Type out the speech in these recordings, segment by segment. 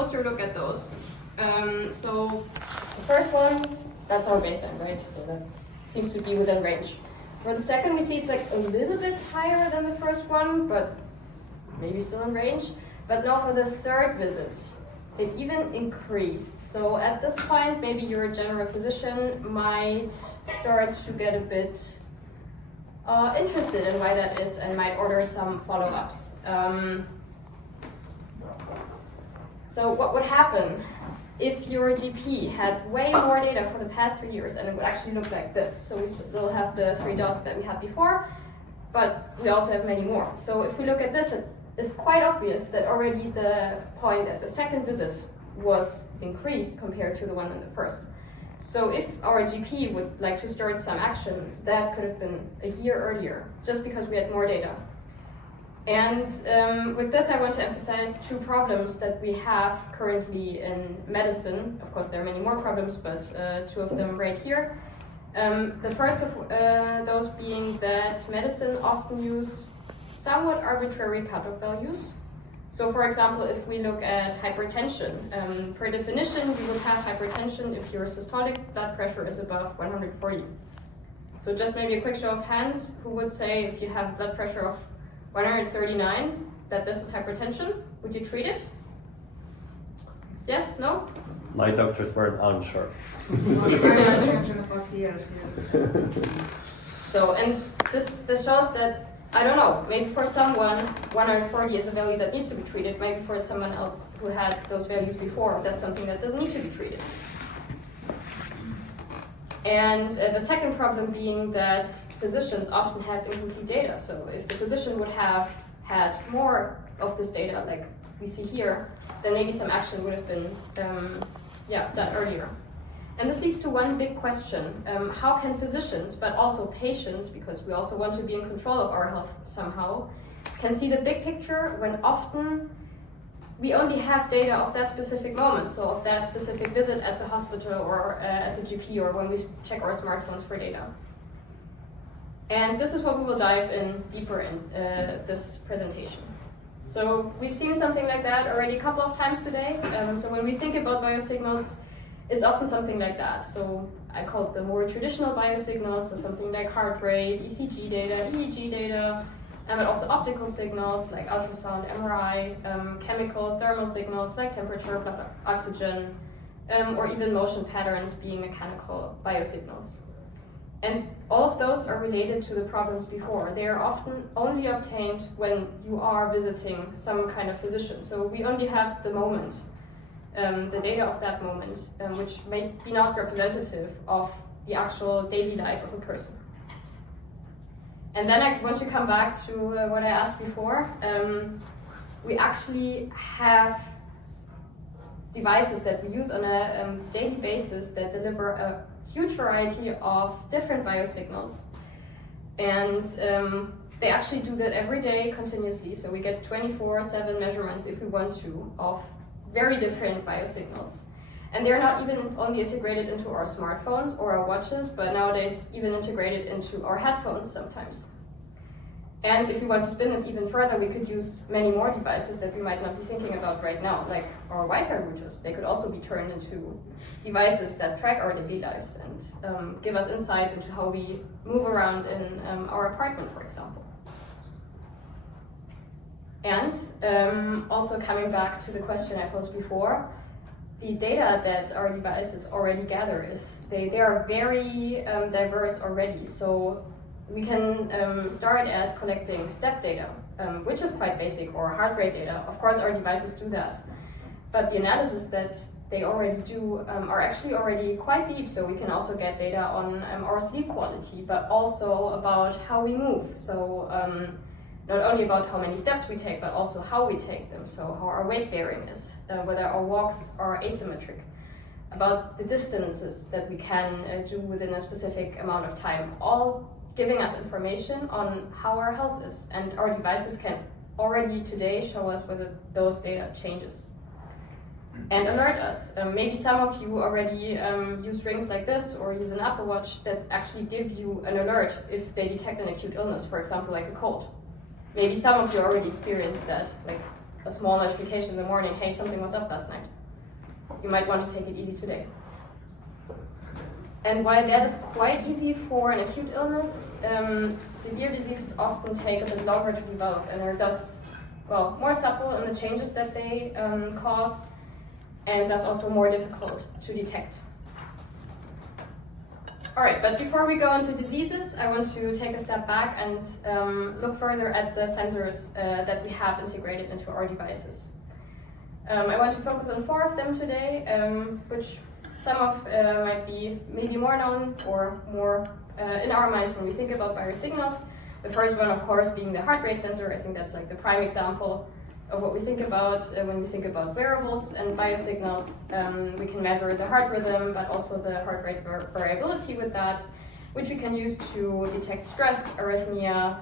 closer look at those. So the first one, that's our baseline, right? So that seems to be within range. For the second, we see it's like a little bit higher than the first one, but maybe still in range. But now for the third visit, it even increased. So at this point, maybe your general physician might start to get a bit interested in why that is and might order some follow-ups. So what would happen if your GP had way more data for the past 3 years, and it would actually look like this? So we still have the 3 dots that we had before, but we also have many more. So if we look at this, it's quite obvious that already the point at the second visit was increased compared to the one in the first. So if our GP would like to start some action, that could have been a year earlier, just because we had more data. And with this, I want to emphasize 2 problems that we have currently in medicine. Of course, there are many more problems, but 2 of them right here. The first of those being that medicine often use somewhat arbitrary cutoff values. So for example, if we look at hypertension, per definition, you would have hypertension if your systolic blood pressure is above 140. So just maybe a quick show of hands, who would say if you have blood pressure of 139, that this is hypertension? Would you treat it? Yes? No? My doctors weren't unsure. So, and this shows that, I don't know, maybe for someone 140 is a value that needs to be treated, maybe for someone else who had those values before, that's something that doesn't need to be treated. And the second problem being that physicians often have incomplete data. So if the physician would have had more of this data, like we see here, then maybe some action would have been done earlier. And this leads to one big question. How can physicians, but also patients, because we also want to be in control of our health somehow, can see the big picture when often we only have data of that specific moment, so of that specific visit at the hospital or at the GP, or when we check our smartphones for data. And this is what we will dive in deeper in this presentation. So we've seen something like that already a couple of times today. So when we think about biosignals, it's often something like that. So I call it the more traditional biosignals, so something like heart rate, ECG data, EEG data, but also optical signals like ultrasound, MRI, chemical, thermal signals like temperature, blood oxygen, or even motion patterns being mechanical biosignals. And all of those are related to the problems before. They are often only obtained when you are visiting some kind of physician. So we only have the moment, the data of that moment, which may be not representative of the actual daily life of a person. And then I want to come back to what I asked before. We actually have devices that we use on a daily basis that deliver a huge variety of different biosignals. And they actually do that every day continuously. So we get 24/7 measurements, if we want to, of very different biosignals. And they're not even only integrated into our smartphones or our watches, but nowadays even integrated into our headphones sometimes. And if we want to spin this even further, we could use many more devices that we might not be thinking about right now, like our Wi-Fi routers. They could also be turned into devices that track our daily lives and give us insights into how we move around in our apartment, for example. And also coming back to the question I posed before, the data that our devices already gather they are very diverse already. So we can start at collecting step data, which is quite basic, or heart rate data. Of course, our devices do that. But the analysis that they already do are actually already quite deep. So we can also get data on our sleep quality, but also about how we move. So not only about how many steps we take, but also how we take them. So how our weight bearing is, whether our walks are asymmetric, about the distances that we can do within a specific amount of time, all giving us information on how our health is. And our devices can already today show us whether those data changes and alert us. Maybe some of you already use rings like this or use an Apple Watch that actually give you an alert if they detect an acute illness, for example, like a cold. Maybe some of you already experienced that, like a small notification in the morning, hey, something was up last night. You might want to take it easy today. And while that is quite easy for an acute illness, severe diseases often take a bit longer to develop and are thus, well, more subtle in the changes that they cause, and thus also more difficult to detect. All right, but before we go into diseases, I want to take a step back and look further at the sensors that we have integrated into our devices. I want to focus on 4 of them today, which some of might be maybe more known or more in our minds when we think about biosignals. The first one, of course, being the heart rate sensor. I think that's like the prime example of what we think about when we think about wearables and biosignals. We can measure the heart rhythm, but also the heart rate variability with that, which we can use to detect stress, arrhythmia,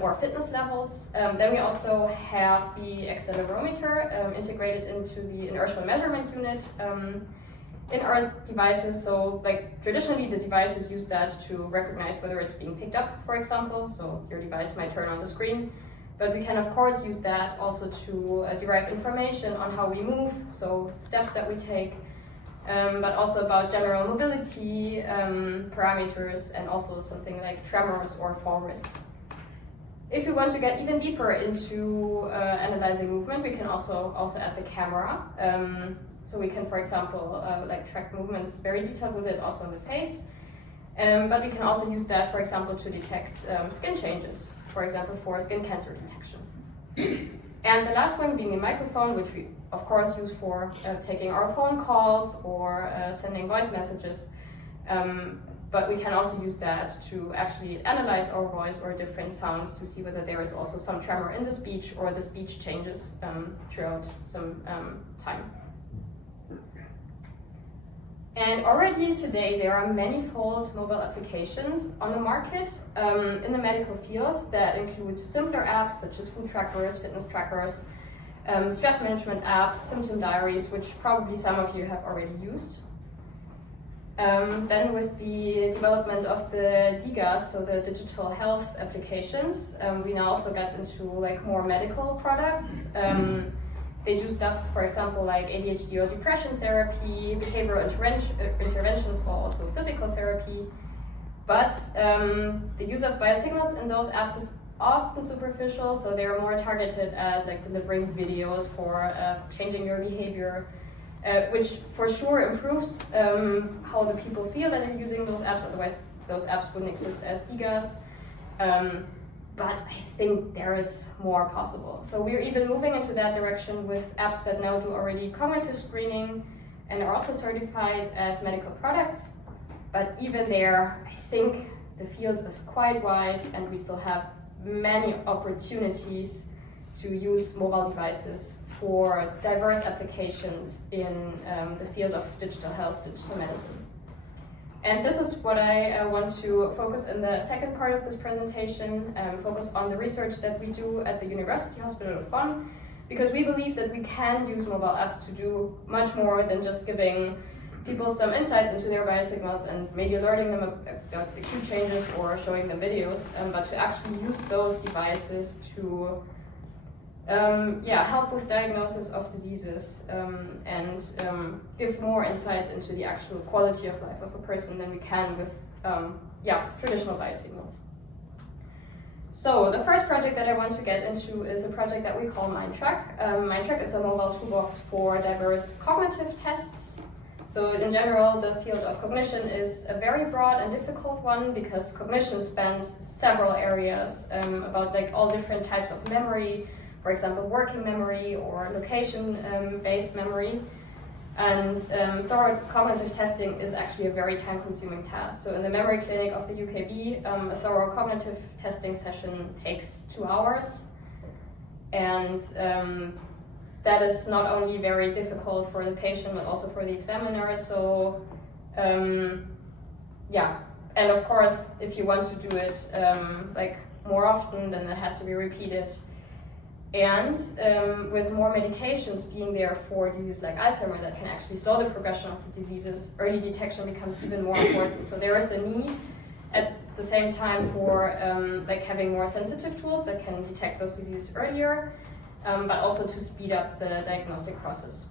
or fitness levels. Then we also have the accelerometer integrated into the inertial measurement unit in our devices. So like traditionally the devices use that to recognize whether it's being picked up, for example. So your device might turn on the screen, but we can of course use that also to derive information on how we move, so steps that we take, but also about general mobility parameters, and also something like tremors or fall risk. If we want to get even deeper into analyzing movement, we can also add the camera. So we can, for example, like track movements very detailed with it, also in the face. But we can also use that, for example, to detect skin changes, for example, for skin cancer detection. And the last one being a microphone, which we, of course, use for taking our phone calls or sending voice messages. But we can also use that to actually analyze our voice or different sounds to see whether there is also some tremor in the speech or the speech changes throughout some time. And already today there are manifold mobile applications on the market in the medical field that include simpler apps such as food trackers, fitness trackers, stress management apps, symptom diaries, which probably some of you have already used. Then with the development of the DiGAs, so the digital health applications, we now also got into like more medical products. They do stuff, for example, like ADHD or depression therapy, behavioral interventions, or also physical therapy. But the use of biosignals in those apps is often superficial, so they are more targeted at like delivering videos for changing your behavior, which for sure improves how the people feel that they're using those apps. Otherwise, those apps wouldn't exist as DiGAs. But I think there is more possible. So we're even moving into that direction with apps that now do already cognitive screening and are also certified as medical products. But even there, I think the field is quite wide and we still have many opportunities to use mobile devices for diverse applications in the field of digital health, digital medicine. And this is what I want to focus in the second part of this presentation, focus on the research that we do at the University Hospital of Bonn, because we believe that we can use mobile apps to do much more than just giving people some insights into their biosignals and maybe alerting them about acute changes or showing them videos, but to actually use those devices to help with diagnosis of diseases and give more insights into the actual quality of life of a person than we can with traditional biosignals. So the first project that I want to get into is a project that we call MineTrack. MineTrack is a mobile toolbox for diverse cognitive tests. So in general, the field of cognition is a very broad and difficult one because cognition spans several areas about like all different types of memory, for example, working memory or location-based memory. And thorough cognitive testing is actually a very time-consuming task. So in the memory clinic of the UKB, a thorough cognitive testing session takes 2 hours. And that is not only very difficult for the patient, but also for the examiner. So and of course, if you want to do it like more often, then it has to be repeated. And with more medications being there for diseases like Alzheimer's that can actually slow the progression of the diseases, early detection becomes even more important. So there is a need at the same time for like having more sensitive tools that can detect those diseases earlier. but also to speed up the diagnostic process.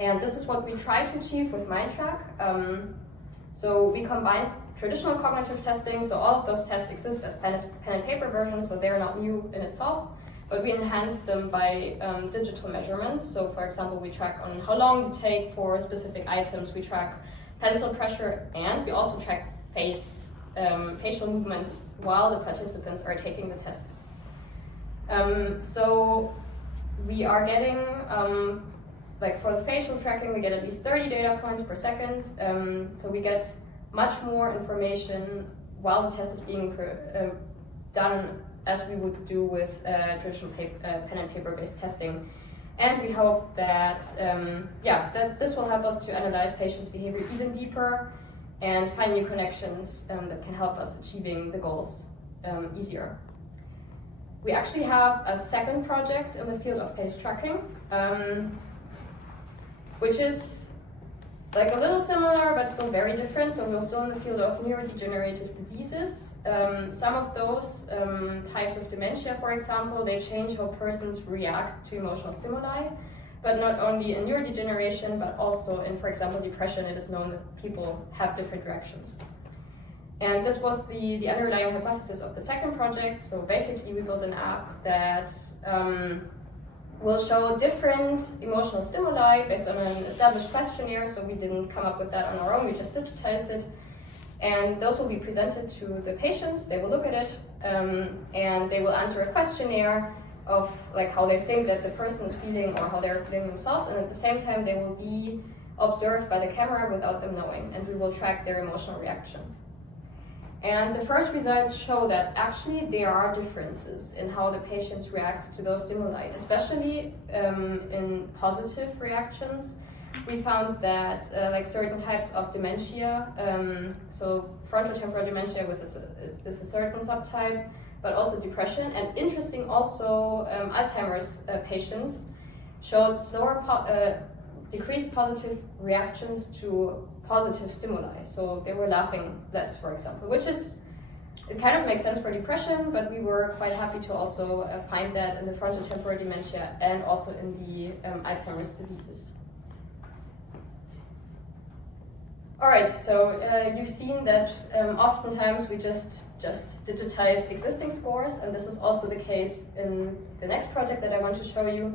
And this is what we try to achieve with MineTrack. So we combine traditional cognitive testing, so all of those tests exist as pen and paper versions, so they're not new in itself, but we enhance them by digital measurements. So for example, we track on how long to take for specific items, we track pencil pressure, and we also track facial movements while the participants are taking the tests. So we are getting, like for the facial tracking, we get at least 30 data points per second. So we get much more information while the test is being done as we would do with traditional pen and paper based testing. And we hope that, that this will help us to analyze patients' behavior even deeper and find new connections that can help us achieving the goals easier. We actually have a second project in the field of face tracking, which is like a little similar but still very different. So we're still in the field of neurodegenerative diseases. Some of those types of dementia, for example, they change how persons react to emotional stimuli, but not only in neurodegeneration, but also in, for example, depression. It is known that people have different reactions. And this was the underlying hypothesis of the second project. So basically we built an app that will show different emotional stimuli based on an established questionnaire. So we didn't come up with that on our own, we just digitized it. And those will be presented to the patients, they will look at it, and they will answer a questionnaire of like how they think that the person is feeling or how they're feeling themselves. And at the same time, they will be observed by the camera without them knowing, and we will track their emotional reaction. And the first results show that actually there are differences in how the patients react to those stimuli, especially in positive reactions. We found that like certain types of dementia, so frontotemporal dementia is a certain subtype, but also depression, and interesting also Alzheimer's patients showed slower decreased positive reactions to positive stimuli. So they were laughing less, for example, which is, it kind of makes sense for depression, but we were quite happy to also find that in the frontotemporal dementia and also in the Alzheimer's diseases. All right, so you've seen that oftentimes we just digitize existing scores, and this is also the case in the next project that I want to show you.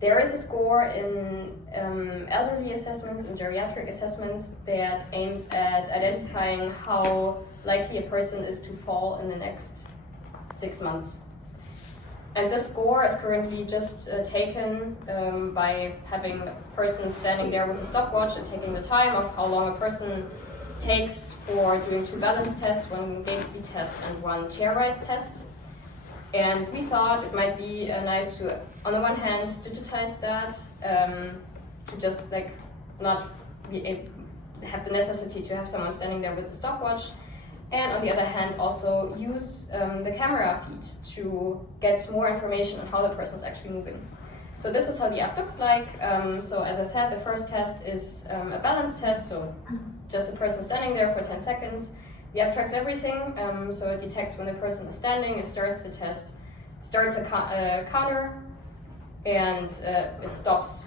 There is a score in elderly assessments and geriatric assessments that aims at identifying how likely a person is to fall in the next 6 months. And this score is currently just taken by having a person standing there with a stopwatch and taking the time of how long a person takes for doing 2 balance tests, 1 gait speed test, and 1 chair rise test. And we thought it might be nice to, on the one hand, digitize that, to just like not have the necessity to have someone standing there with a stopwatch, and on the other hand also use the camera feed to get more information on how the person is actually moving. So this is how the app looks like. So as I said, the first test is a balance test, so just a person standing there for 10 seconds. The app tracks everything, so it detects when the person is standing, it starts the test, starts a counter, and it stops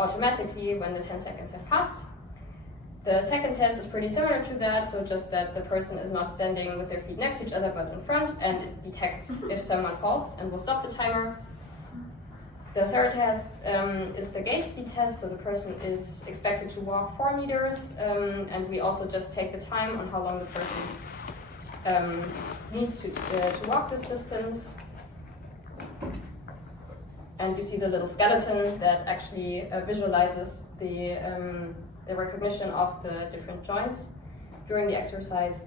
automatically when the 10 seconds have passed. The second test is pretty similar to that, so just that the person is not standing with their feet next to each other but in front, and it detects if someone falls and will stop the timer. The third test is the gait speed test, so the person is expected to walk 4 meters, and we also just take the time on how long the person needs to walk this distance. And you see the little skeleton that actually visualizes the recognition of the different joints during the exercise.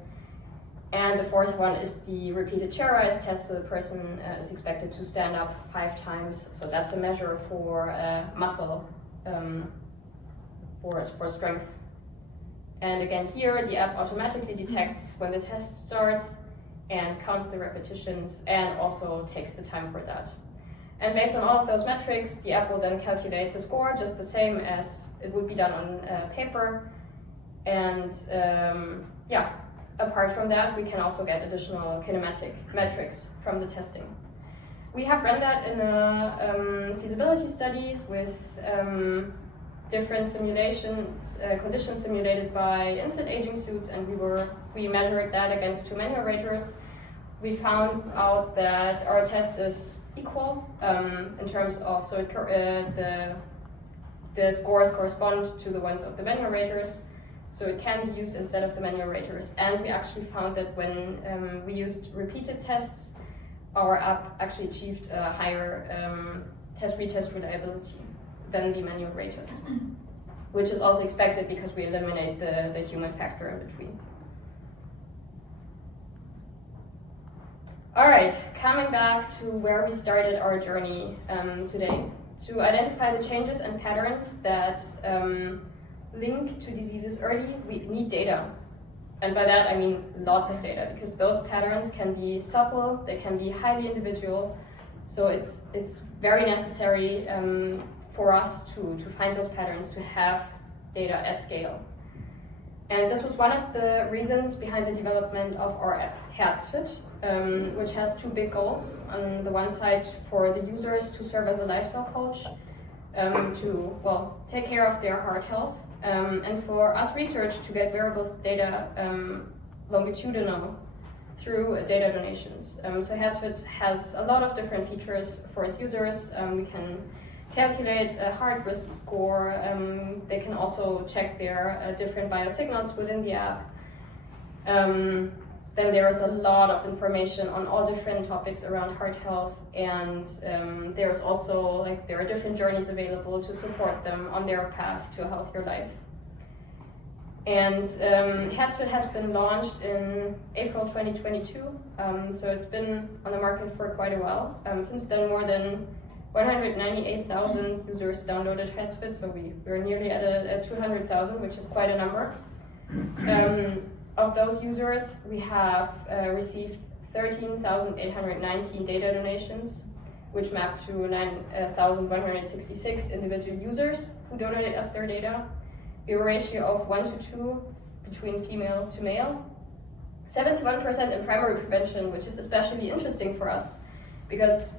And the fourth one is the repeated chair rise test, so the person is expected to stand up 5 times. So that's a measure for muscle, for strength. And again here, the app automatically detects when the test starts and counts the repetitions and also takes the time for that. And based on all of those metrics, the app will then calculate the score just the same as it would be done on paper. And apart from that, we can also get additional kinematic metrics from the testing. We have run that in a feasibility study with different simulations, conditions simulated by instant aging suits, and we measured that against 2 manual raters. We found out that our test is equal in terms of, so the scores correspond to the ones of the manual raters, so it can be used instead of the manual raters. And we actually found that when we used repeated tests, our app actually achieved a higher retest reliability than the manual raters, which is also expected because we eliminate the human factor in between. All right, coming back to where we started our journey today. To identify the changes and patterns that link to diseases early, we need data. And by that I mean lots of data, because those patterns can be subtle, they can be highly individual. So it's very necessary for us to find those patterns, to have data at scale. And this was one of the reasons behind the development of our app, HeartsFit, which has 2 big goals. On the one side, for the users to serve as a lifestyle coach, to take care of their heart health, and for us research to get wearable data longitudinal through data donations. So HeartsFit has a lot of different features for its users. We can calculate a heart risk score. They can also check their different biosignals within the app. Then there is a lot of information on all different topics around heart health, and there's also there are different journeys available to support them on their path to a healthier life. And HeartsFit has been launched in April 2022, so it's been on the market for quite a while. Since then, more than 198,000 users downloaded HeartsFit, so we're nearly at 200,000, which is quite a number. Of those users, we have received 13,819 data donations, which map to 9,166 individual users who donated us their data, a ratio of 1:2 between female to male, 71% in primary prevention, which is especially interesting for us because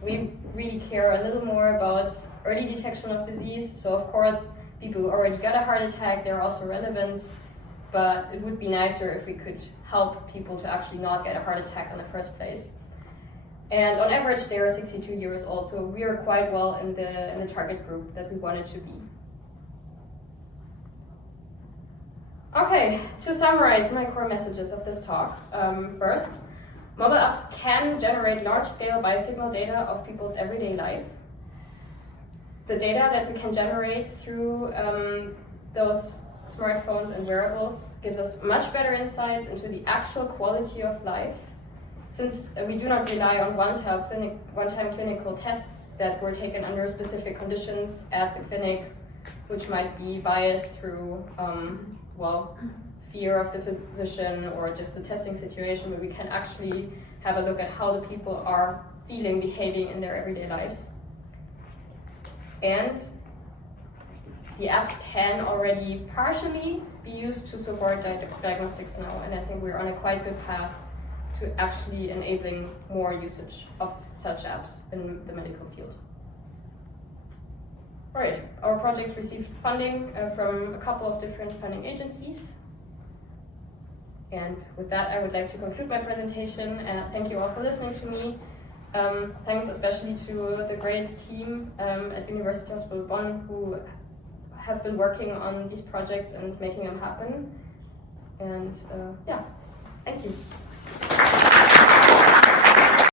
we really care a little more about early detection of disease. So of course, people who already got a heart attack, they're also relevant, but it would be nicer if we could help people to actually not get a heart attack in the first place. And on average, they are 62 years old, so we are quite well in the target group that we wanted to be. Okay, to summarize my core messages of this talk. First, mobile apps can generate large-scale biosignal data of people's everyday life. The data that we can generate through those smartphones and wearables gives us much better insights into the actual quality of life, since we do not rely on one-time clinical tests that were taken under specific conditions at the clinic, which might be biased through fear of the physician or just the testing situation, but we can actually have a look at how the people are feeling, behaving in their everyday lives. And the apps can already partially be used to support diagnostics now, and I think we're on a quite good path to actually enabling more usage of such apps in the medical field. All right, our projects received funding from a couple of different funding agencies. And with that, I would like to conclude my presentation, and thank you all for listening to me. Thanks especially to the great team at University Hospital Bonn who have been working on these projects and making them happen. And thank you.